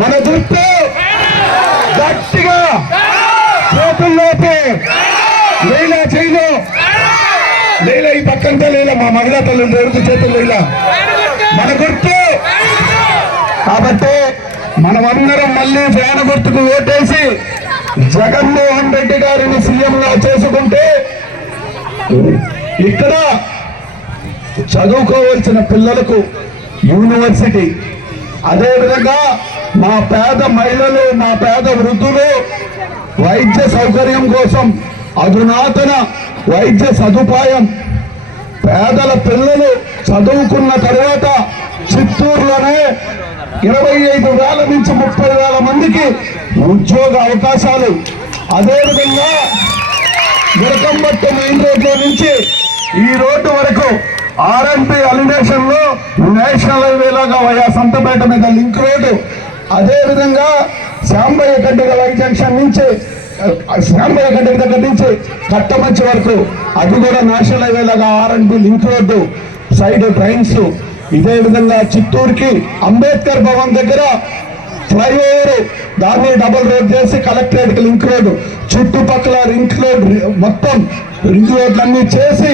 మన గుర్తు గట్టిగా చేతుల్లోకి లీలా చేయలు లీలా ఈ పక్కంతా లీలా మా మహిళా తల్లి దొరుకు చేతులు లీలా మన గుర్తు. కాబట్టి మనమందరం మళ్ళీ ఫ్యాన్ గుర్తుకు ఓటేసి జగన్మోహన్ రెడ్డి గారిని సీఎంగా చేసుకుంటే ఇక్కడ చదువుకోవాల్సిన పిల్లలకు యూనివర్సిటీ, అదేవిధంగా మా పేద మహిళలు మా పేద వృద్ధులు వైద్య సౌకర్యం కోసం అధునాతన వైద్య సదుపాయం, పేదల పిల్లలు చదువుకున్న తర్వాత చిత్తూరులోనే 25,000 నుంచి 30,000 మందికి ఉద్యోగ అవకాశాలు, అదేవిధంగా గురకంబట్టు మెయిన్ రోడ్లో నుంచి ఈ రోడ్డు వరకు ఆర్ఎన్పి అలినేషన్ లో నేషనల్ హైవే లాగా వయా సంతపేట మీద లింక్ రోడ్డు, అదేవిధంగా శాంబయ్య గడ్డ వై జంక్షన్ నుంచి శాంబయ్య గడ్డ దగ్గర నుంచి కట్టమంచి వరకు అది కూడా నేషనల్ హైవే లాగా RNP link road, side trains. ఇదే విధంగా చిత్తూరుకి అంబేద్కర్ భవన్ దగ్గర ఫ్లైఓవర్, దాన్ని డబుల్ రోడ్ చేసి కలెక్టరేట్ కి లింక్ రోడ్, చుట్టుపక్కల రింగ్ రోడ్ మొత్తం రింగ్ రోడ్లన్నీ చేసి